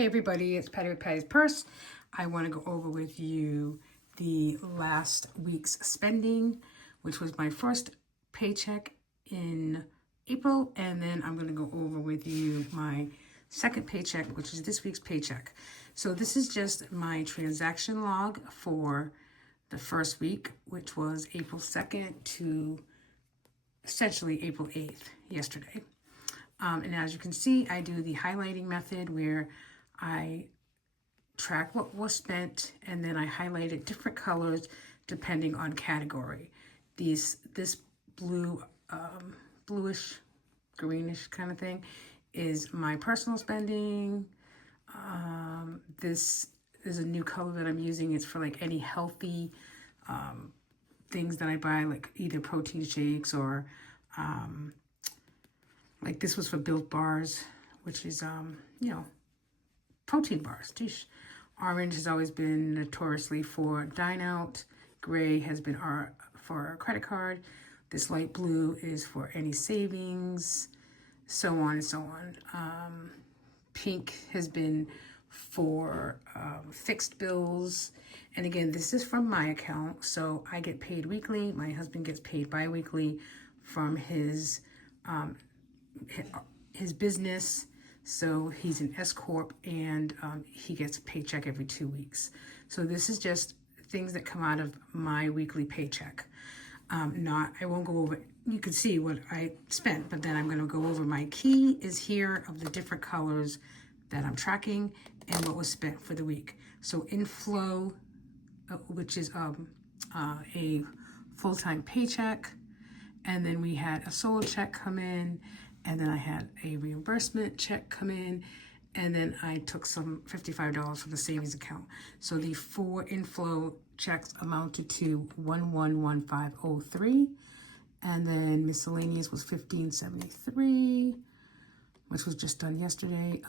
Hey everybody, it's Patty with Patty's Purse. I want to go over with you the last week's spending, which was my first paycheck in April, and then I'm going to go over with you my second paycheck, which is this week's paycheck. So this is just my transaction log for the first week, which was April 2nd to essentially April 8th, yesterday. And as you can see, I do the highlighting method where I track what was spent and then I highlighted different colors depending on category. This blue, bluish, greenish kind of thing is my personal spending. This is a new color that I'm using. It's for like any healthy things that I buy, like either protein shakes or like this was for Built Bars, which is, protein bars. Dish. Orange has always been notoriously for dine out. Gray has been for a credit card. This light blue is for any savings, so on and so on. Pink has been for fixed bills. And again, this is from my account, so I get paid weekly. My husband gets paid bi-weekly from his business. So he's an S Corp and he gets a paycheck every 2 weeks. So this is just things that come out of my weekly paycheck. I won't go over, you can see what I spent, but then I'm going to go over my key is here of the different colors that I'm tracking and what was spent for the week. So inflow, which is a full-time paycheck. And then we had a solo check come in. And then I had a reimbursement check come in, and then I took some $55 from the savings account. So the 4 inflow checks amounted to $111503, and then miscellaneous was $1573, which was just done yesterday.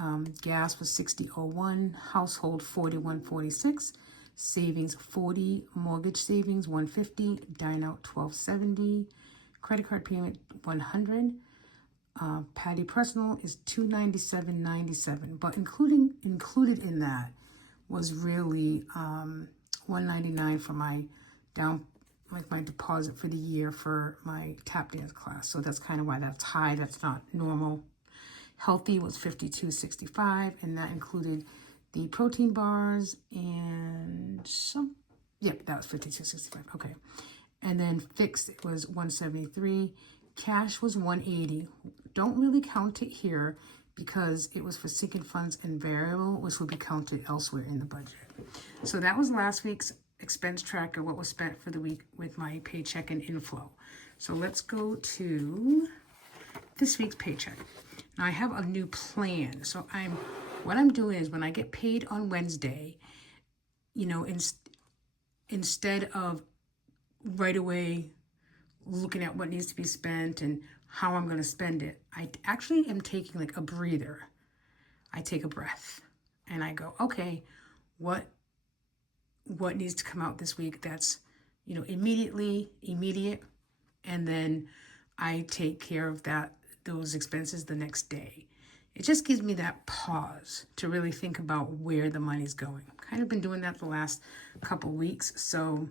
Gas was $60.01, household $41.46, savings $40, mortgage savings $150, dine out $1270, credit card payment $100. Patty personal is $297.97, but included in that was really $199 for my my deposit for the year for my tap dance class. So that's kind of why that's high. That's not normal. Healthy was $52.65, and that included the protein bars and some. Yep, that was $52.65. Okay, and then fixed it was $173. Cash was $180. Don't really count it here because it was for sinking funds and variable, which will be counted elsewhere in the budget. So that was last week's expense tracker, what was spent for the week with my paycheck and inflow. So let's go to this week's paycheck. Now I have a new plan. So what I'm doing is when I get paid on Wednesday, instead of right away looking at what needs to be spent and how I'm going to spend it, I actually am taking like a breather. I take a breath and I go, okay, what needs to come out this week that's, immediate. And then I take care of those expenses the next day. It just gives me that pause to really think about where the money's going. Kind of been doing that the last couple weeks. So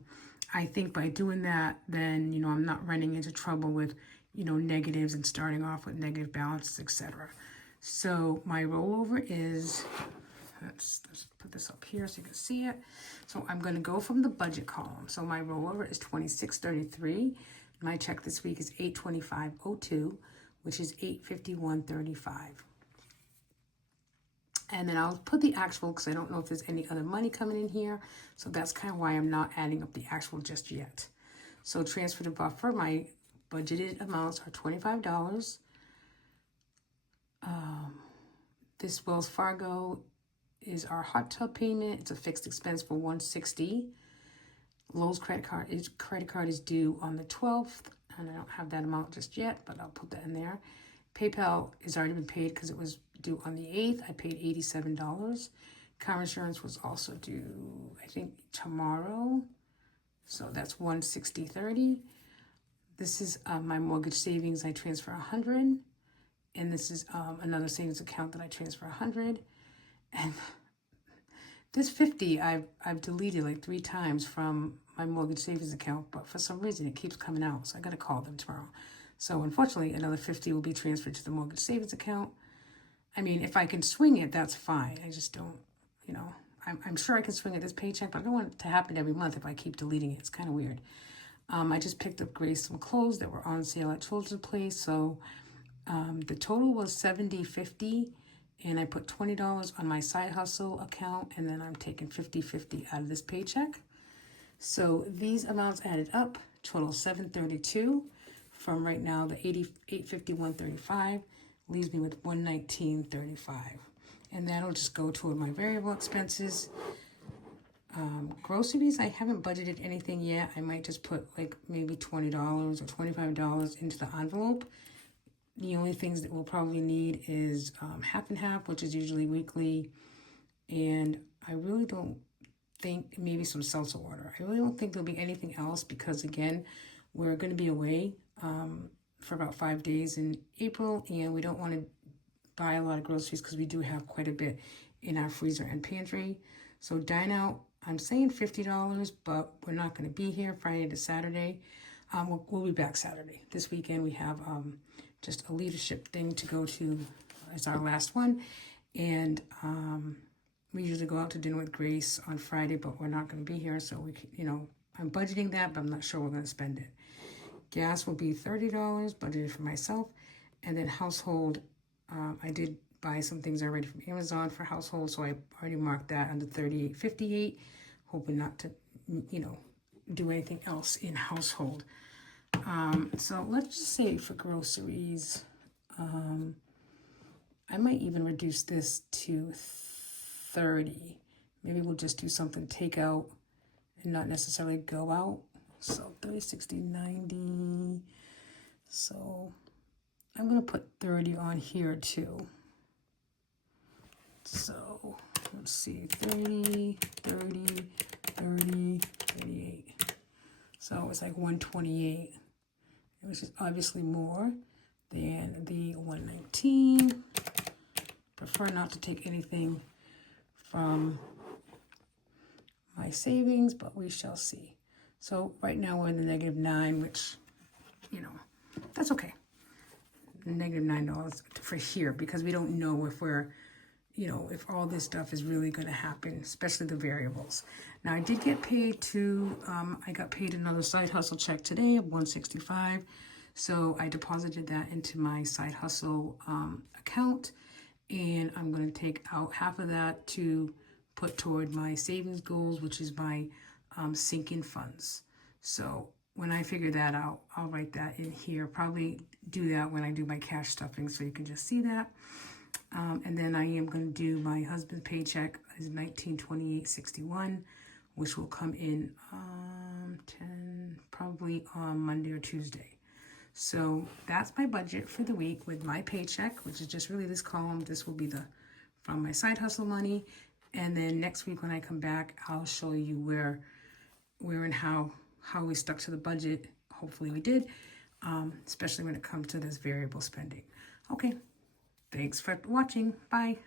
I think by doing that, then, I'm not running into trouble with, negatives and starting off with negative balances, etc. So my rollover is, let's put this up here so you can see it. So I'm going to go from the budget column. So my rollover is $26.33. My check this week is $825.02, which is $851.35. And then I'll put the actual because I don't know if there's any other money coming in here. So that's kind of why I'm not adding up the actual just yet. So transfer to buffer, my budgeted amounts are $25. This Wells Fargo is our hot tub payment. It's a fixed expense for $160. Lowe's credit card is due on the 12th. And I don't have that amount just yet, but I'll put that in there. PayPal has already been paid because it was due on the 8th. I paid $87. Car insurance was also due, I think, tomorrow. So that's $160.30. This is my mortgage savings. I transfer $100. And this is another savings account that I transfer $100. And this 50 I've deleted like 3 times from my mortgage savings account, but for some reason it keeps coming out. So I got to call them tomorrow. So unfortunately, another 50 will be transferred to the mortgage savings account. I mean, if I can swing it, that's fine. I just don't, you know, I'm sure I can swing at this paycheck, but I don't want it to happen every month if I keep deleting it. It's kind of weird. I just picked up Grace some clothes that were on sale at Children's Place. So the total was $70.50, and I put $20 on my side hustle account, and then I'm taking $50.50 out of this paycheck. So these amounts added up, total $732 from right now the $851.35 leaves me with $119.35, and that'll just go toward my variable expenses. Groceries, I haven't budgeted anything yet. I might just put like maybe $20 or $25 into the envelope. The only things that we'll probably need is half and half, which is usually weekly. And I really don't think, maybe some seltzer water. I really don't think there'll be anything else because, again, we're going to be away for about 5 days in April. And we don't want to buy a lot of groceries because we do have quite a bit in our freezer and pantry. So dine out, I'm saying $50, but we're not going to be here Friday to Saturday. We'll be back Saturday. This weekend we have just a leadership thing to go to. It's our last one. And we usually go out to dinner with Grace on Friday, but we're not going to be here. So, I'm budgeting that, but I'm not sure we're going to spend it. Gas will be $30, budgeted for myself. And then household, I did buy some things already from Amazon for household, so I already marked that under $38.58, hoping not to, do anything else in household. So let's just say for groceries, I might even reduce this to 30. Maybe we'll just do something takeout and not necessarily go out. So 30, 60, 90. So I'm going to put 30 on here too. So let's see, 30, 30, 30, 38. So it's like 128, which is obviously more than the 119. Prefer not to take anything from my savings, but we shall see. So right now we're in the -9, which, that's okay. -9 for here because we don't know if we're, if all this stuff is really going to happen, especially the variables. Now I did get paid I got paid another side hustle check today of $165. So I deposited that into my side hustle account, and I'm going to take out half of that to put toward my savings goals, which is my sinking funds. So when I figure that out, I'll write that in here. Probably do that when I do my cash stuffing so you can just see that. And then I am going to do my husband's paycheck is $1928.61, which will come in probably on Monday or Tuesday. So that's my budget for the week with my paycheck, which is just really this column. This will be from my side hustle money. And then next week when I come back, I'll show you where and how we stuck to the budget. Hopefully we did, especially when it comes to this variable spending. Okay, thanks for watching. Bye.